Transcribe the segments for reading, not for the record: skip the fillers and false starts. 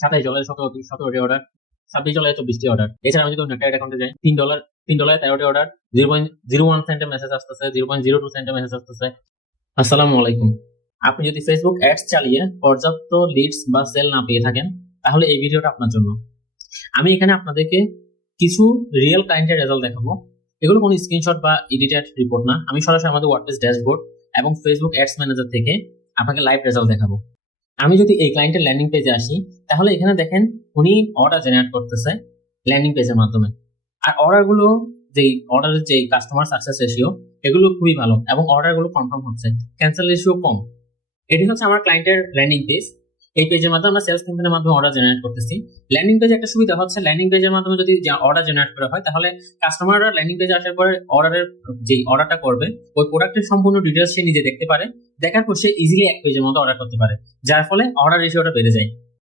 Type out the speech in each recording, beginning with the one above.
$27, 17টি order, $26, 24টি order. এছাড়া আমি যদি অন্য একটা অ্যাকাউন্টে যাই, $3, 13টি অর্ডার, 0.01 সেন্টে মেসেজ আসতেছে, 0.02 সেন্টে মেসেজ আসতেছে। আসসালামু আলাইকুম। আপনি যদি ফেসবুক অ্যাডস চালিয়ে পর্যাপ্ত লিডস বা সেল না পেয়ে থাকেন, তাহলে এই ভিডিওটা আপনার জন্য। আমি এখানে আপনাদেরকে কিছু রিয়েল ক্লায়েন্টের রেজাল্ট দেখাবো। এগুলো কোনো স্ক্রিনশট বা এডিটেড রিপোর্ট না, আমি সরাসরি আমাদের ওয়ার্ডপ্রেস ড্যাশবোর্ড এবং ফেসবুক অ্যাডস ম্যানেজার থেকে আপনাকে লাইভ রেজাল্ট দেখাবো। আমি যদি এই ক্লায়েন্টের ল্যান্ডিং পেজে আসি, তাহলে এখানে দেখেন উনি অর্ডার জেনারেট করতেছে ল্যান্ডিং পেজের মাধ্যমে। আর অর্ডারগুলো অর্ডারের যে কাস্টমার সাকসেস রেশিও, এগুলো খুবই ভালো এবং অর্ডারগুলো কনফার্ম হচ্ছে, ক্যান্সেল রেশিও কম। এটি হচ্ছে আমার ক্লায়েন্টের ল্যান্ডিং পেজ। এই পেজের মাধ্যমে আমরা সেলস ক্যাম্পেইনের মাধ্যমে অর্ডার জেনারেট করতেছি। ল্যান্ডিং পেজে একটা সুবিধা হচ্ছে, ল্যান্ডিং পেজের মাধ্যমে যদি অর্ডার জেনারেট করা হয়, তাহলে কাস্টমাররা ল্যান্ডিং পেজে আসার পরে যে অর্ডারটা করবে, ওই প্রোডাক্টের সম্পূর্ণ ডিটেলস সে নিজে দেখতে পারে। দেখার পর সে ইজিলি এক পেজের মতো অর্ডার করতে পারে, যার ফলে অর্ডার রেশিওটা বেড়ে যায়।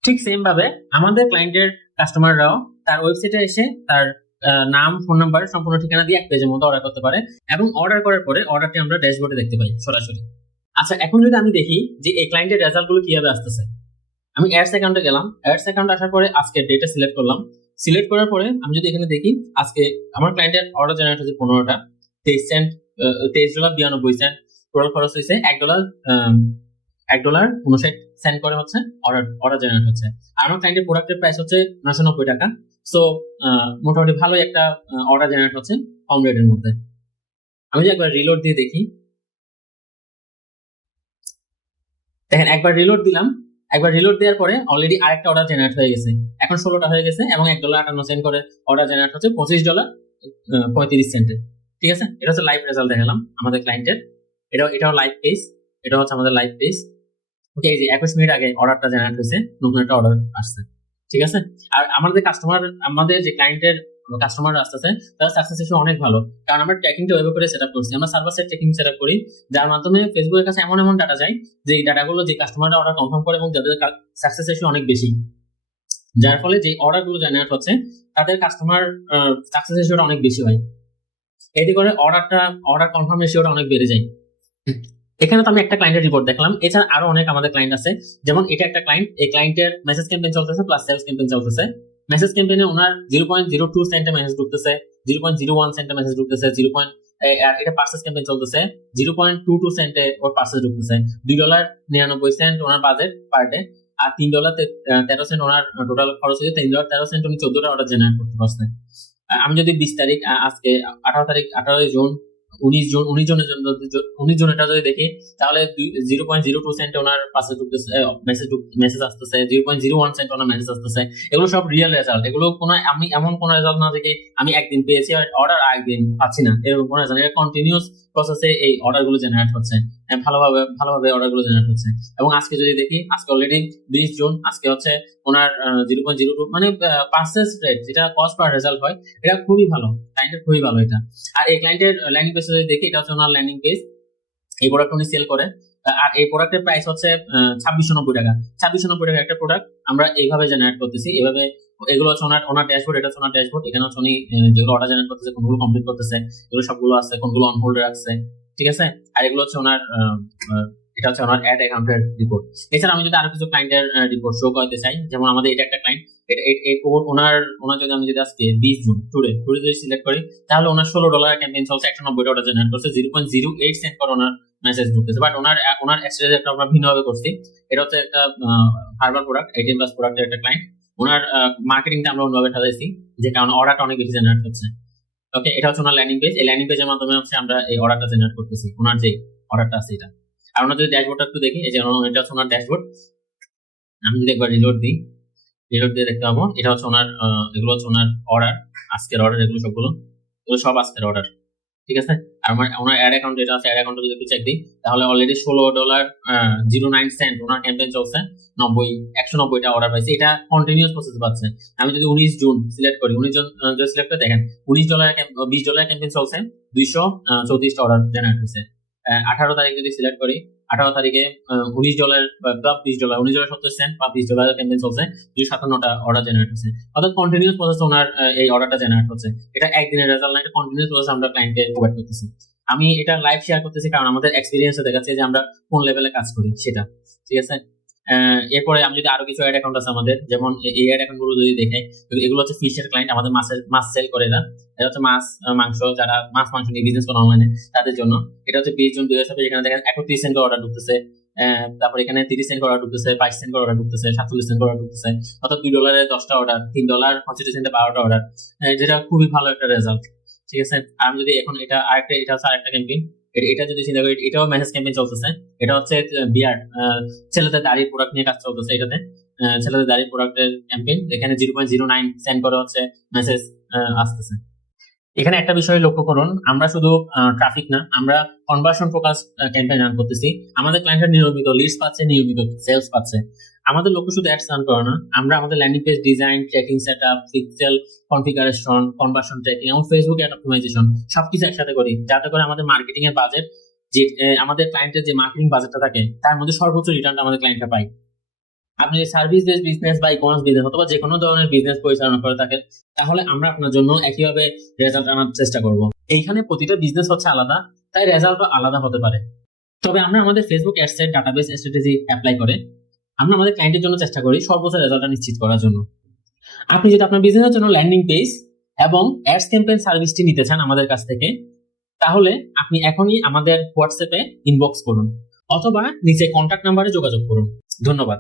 ঠিক সেম ভাবে আমাদের ক্লায়েন্টের কাস্টমাররাও তার ওয়েবসাইটে এসে তার নাম, ফোন নাম্বার, সম্পূর্ণ ঠিকানা দিয়ে এক পেজের মতো অর্ডার করতে পারে এবং অর্ডার করার পরে অর্ডারটি আমরা ড্যাশবোর্ডে দেখতে পাই সরাসরি। আচ্ছা, এখন যদি আমি দেখি যে এই ক্লায়েন্টের রেজাল্ট গুলো কিভাবে আসতেছে। আমি অ্যাডস অ্যাকাউন্টে গেলাম, অ্যাডস অ্যাকাউন্টে আসার পরে আজকে ডেটা সিলেক্ট করলাম। সিলেক্ট করার পরে আমি যদি এখানে দেখি, আজকে আমার ক্লায়েন্টের অর্ডার জেনারেট হচ্ছে 15টা, $23.92। টোটাল খরচ হয়েছে $1.59 করে হচ্ছে অর্ডার জেনারেট হচ্ছে। আর আমার ক্লায়েন্টের প্রোডাক্টের প্রাইস হচ্ছে $990। সো মোটামুটি ভালোই একটা অর্ডার জেনারেট হচ্ছে কম রেটের মধ্যে। আমি যদি একবার রিলোড দিয়ে দেখি, দেখেন একবার রিলোড দিলাম, একবার রিলোড দেওয়ার পরে অলরেডি আরেকটা অর্ডার জেনারেট হয়ে গেছে। এখন 16টা হয়ে গেছে এবং $1.58 করে অর্ডার জেনারেট হচ্ছে $25.35। ঠিক আছে, এটা হচ্ছে লাইভ রেজাল্ট দেখালাম আমাদের ক্লায়েন্টের। এটাও লাইভ পেজ, এটা হচ্ছে আমাদের লাইভ পেজ। ওকে, এই যে 21 মিনিট আগে অর্ডারটা জেনারেট হয়েছে, নতুন একটা অর্ডার আসছে। ঠিক আছে, আর আমাদের যে ক্লায়েন্টের কাস্টমার আসতেছে, তার সাকসেস রেশিও অনেক ভালো, কারণ আমরা ট্র্যাকিংটা ওইভাবে করে সেটআপ করছি। আমরা সার্ভার সাইড ট্র্যাকিং সেটআপ করি, যার মাধ্যমে ফেসবুকের কাছে এমন ডাটা যায় যে এই ডাটাগুলো যে কাস্টমাররা অর্ডার কনফার্ম করে এবং যাদের সাকসেস রেশিও অনেক বেশি, যার ফলে যে অর্ডারগুলো জেনারেট হচ্ছে তাদের কাস্টমার সাকসেস রেশিওটা অনেক বেশি হয়। এতে করে অর্ডার কনফার্ম রেশিওটা অনেক বেড়ে যায়। এখানে তো আমি একটা ক্লায়েন্টের রিপোর্ট দেখলাম, এছাড়া আরো অনেক আমাদের ক্লায়েন্ট আছে। যেমন এটা একটা ক্লায়েন্ট, এই ক্লায়েন্টের মেসেজ ক্যাম্পেইন চলতেছে প্লাস সেলস ক্যাম্পেইন চলতেছে। মেসেজ ক্যাম্পেইনে ওনার 0.02 সেন্টে মেসেজ ঢুকতেছে, 0.01 সেন্টে মেসেজ ঢুকতেছে, আর এটা পার্সেস ক্যাম্পেইন চলতেছে, 0.22 সেন্টে ওর পার্সেস ঢুকতেছে। $2.99 ওনার বাজেট পার ডে, আর $3.13 ওনার টোটাল খরচ হয়েছে। $3.13 উনি 14টা অর্ডার জেনারেট করতে পারছে। আমি যদি 20 তারিখ, আজকে 18 জুন, 19 জন এটা যদি দেখি, তাহলে 0.02 সেন্ট ওনার পাশে ঢুকতেছে, মেসেজ আসতেছে, 0.01 সেন্ট ওনার মেসেজ আসতেছে। এগুলো সব রিয়েল রেজাল্ট। এগুলো আমি এমন কোন রেজাল্ট না যে আমি একদিন পেয়েছি অর্ডার আর একদিন পাচ্ছি না, এরকম কোন রেজাল্ট। এটা কন্টিনিউয়াস প্রসেসে এই অর্ডার গুলো জেনারেট হচ্ছে, ভালোভাবে অর্ডার গুলো জেনারেট হচ্ছে। এবং আজকে যদি দেখি, আজকে অলরেডি 20 জুন, আজকে হচ্ছে ওনার 0.02, মানে পার্সেস রেট, যেটা কস্ট পার রেজাল্ট হয়, এটা খুবই ভালো, ক্লায়েন্টের খুবই ভালো এটা। আর এই ক্লায়েন্টের ল্যান্ডিং পেজ যদি দেখি, এটা হচ্ছে ওনার ল্যান্ডিং পেজ। এই প্রোডাক্ট উনি সেল করে, আর এই প্রোডাক্টের প্রাইস হচ্ছে $2690। $2690 একটা প্রোডাক্ট আমরা এইভাবে জেনারেট করতেছি, এভাবে। এগুলো হচ্ছে ওনার ড্যাশবোর্ড, এটা হচ্ছে ওনার ড্যাশবোর্ড। এখানে হচ্ছে উনি যেগুলো অর্ডার জেনারেট করতেছে, কোনগুলো কমপ্লিট করতেছে, এগুলো সবগুলো আছে, কোনগুলো অন হোল্ডে রাখছে। ঠিক আছে, আর এগুলো হচ্ছে এটা হচ্ছে ওনার অ্যাড অ্যাকাউন্টের রিপোর্ট। এছাড়া আমি যদি আরো কিছু ক্লায়েন্টের রিপোর্ট শো করতে চাই, যেমন আমাদের এটা একটা ক্লায়েন্ট, ওনার যদি আজকে 20 জুন টুডে যদি সিলেক্ট করি, তাহলে ওনার $16 ক্যাম্পেইন চলছে, 190টা অর্ডার জেনারেট করছে, 0.08 সেন্ট করে ওনার মেসেজ ঢুকতেছে। বাট ওনার এক্সট্রা আমরা ভিন্নভাবে করছি। এটা হচ্ছে একটা হার্বাল প্রোডাক্ট, 18+ প্রোডাক্টের একটা ক্লায়েন্ট। ওনার মার্কেটিংটা আমরা অন্যভাবে সাজাইছি, যে কারণে অর্ডারটা অনেক বেশি জেনারেট হচ্ছে। ওকে, এটা হচ্ছে ওনার ল্যান্ডিং পেজ। এই ল্যান্ডিং পেজের মাধ্যমে হচ্ছে আমরা এই অর্ডারটা জেনারেট করতেছি, ওনার যে অর্ডারটা আছে এটা। আর ওনার যদি ড্যাশবোর্ডটা একটু দেখি, এই যে এটা হচ্ছে ওনার ড্যাশবোর্ড। আমি যদি একবার রিলোড দিয়ে দেখতে পাবো, এটা হচ্ছে এগুলো হচ্ছে ওনার অর্ডার, আজকের অর্ডার। এগুলো সব আজকের অর্ডার। ঠিক আছে, আর ওনার অ্যাড অ্যাকাউন্ট যেটা আছে, অ্যাড অ্যাকাউন্টে যদি একটু চেক দিই, তাহলে অলরেডি $16.09 ওনার ক্যাম্পেইন চলছে, 190টা অর্ডার পাইছে। এটা কন্টিনিউয়াস প্রসেস পাচ্ছে। আমি যদি 19 জুন সিলেক্ট করি, 19 জন যদি সিলেক্ট করে দেখেন, $20 ক্যাম্পেইন চলছে, 234টা অর্ডার জেনারেট হয়েছে। 18 তারিখ যদি সিলেক্ট করি, 18 তারিখে $19 বা $20.70 বা $20 ক্যাম্পেইন চলছে, 257টা অর্ডার জেনারেট হচ্ছে। অর্থাৎ কন্টিনিউয়াস প্রসেস ওনার এই অর্ডারটা জেনারেট হচ্ছে। এটা একদিনের রেজাল্ট না, এটা কন্টিনিউয়াস প্রসেস আমরা ক্লায়েন্টকে প্রোভাইড করতেছি। আমি এটা লাইভ শেয়ার করতেছি, কারণ আমাদের এক্সপিরিয়েন্সে দেখাচ্ছে যে আমরা কোন লেভেলে কাজ করি সেটা। ঠিক আছে, এরপরে আমি যদি আরো কিছু অ্যাড অ্যাকাউন্ট আছে আমাদের, যেমন এই অ্যাড অ্যাকাউন্ট গুলো যদি দেখে, এগুলো হচ্ছে ফিশের ক্লায়েন্ট, আমাদের মাছ সেল করে এরা। এটা হচ্ছে মাংস, যারা মাংস নিয়ে বিজনেস করে অনলাইনে তাদের জন্য। এটা হচ্ছে 20 জুন 2026, এখানে দেখেন 31 সেন্ট অর্ডার ঢুকতেছে। তারপর এখানে 30 সেন্ট অর্ডার ঢুকতেছে, 22 সেন্ট অর্ডার ঢুকতেছে, 47 সেন্ট অর্ডার ঢুকতেছে। অর্থাৎ $2 10টা অর্ডার, $3 65 12টা অর্ডার, যেটা খুবই ভালো একটা রেজাল্ট। ঠিক আছে। আর আমি যদি এখন এটা হচ্ছে আরেকটা ক্যাম্পেইন, এটা যদি চিন্তা করি, এটাও মেসেজ ক্যাম্পেইন চলতেছে। এটা হচ্ছে বিয়ার্ড, ছেলেদের দাড়ির প্রোডাক্ট নিয়ে কাজ চলতেছে এটাতে। ছেলেদের দাড়ির প্রোডাক্টের ক্যাম্পেইন, এখানে 0.09 সেন্ট করে হচ্ছে মেসেজ আসতেছে। এখানে একটা বিষয় লক্ষ্য করুন, আমরা শুধু ট্রাফিক না, আমরা কনভার্সন ফোকাস ক্যাম্পেইন রান করতেছি। আমাদের ক্লায়েন্টরা নিয়মিত লিডস পাচ্ছে, নিয়মিত সেলস পাচ্ছে। আমাদের লক্ষ্য শুধু অ্যাডস রান করা না, আমরা আমাদের landing page design, tracking setup, pixel configuration, conversion tracking এবং ফেসবুক অ্যাড অপটিমাইজেশন সবকিছু একসাথে করি, যাতে করে আমাদের মার্কেটিং এর বাজেট, যে আমাদের ক্লায়েন্টের যে মার্কেটিং বাজেটটা থাকে তার মধ্যে সর্বোচ্চ রিটার্নটা আমাদের ক্লায়েন্টরা পায়। আপনি সার্ভিস বেস বিজনেস বা ই-কমার্স বিজনেস অথবা যে কোনো ধরনের বিজনেস পরিচালনা করে থাকেন, তাহলে আমরা আপনার জন্য একইভাবে রেজাল্ট আনার চেষ্টা করব। এইখানে প্রতিটা বিজনেস হচ্ছে আলাদা, তাই রেজাল্টও আলাদা হতে পারে। তবে আমরা আমাদের ফেসবুক অ্যাডস এর ডাটাবেস স্ট্র্যাটেজি অ্যাপ্লাই করে আমরা আমাদের ক্লায়েন্টের জন্য চেষ্টা করি সর্বোচ্চ রেজাল্টটা নিশ্চিত করার জন্য। আপনি যদি আপনার বিজনেসের জন্য ল্যান্ডিং পেজ এবং অ্যাডস ক্যাম্পেইন সার্ভিসটি নিতে চান আমাদের কাছ থেকে, তাহলে আপনি এখনই আমাদের হোয়াটসঅ্যাপে ইনবক্স করুন অথবা নিচে কন্ট্যাক্ট নাম্বারে যোগাযোগ করুন। ধন্যবাদ।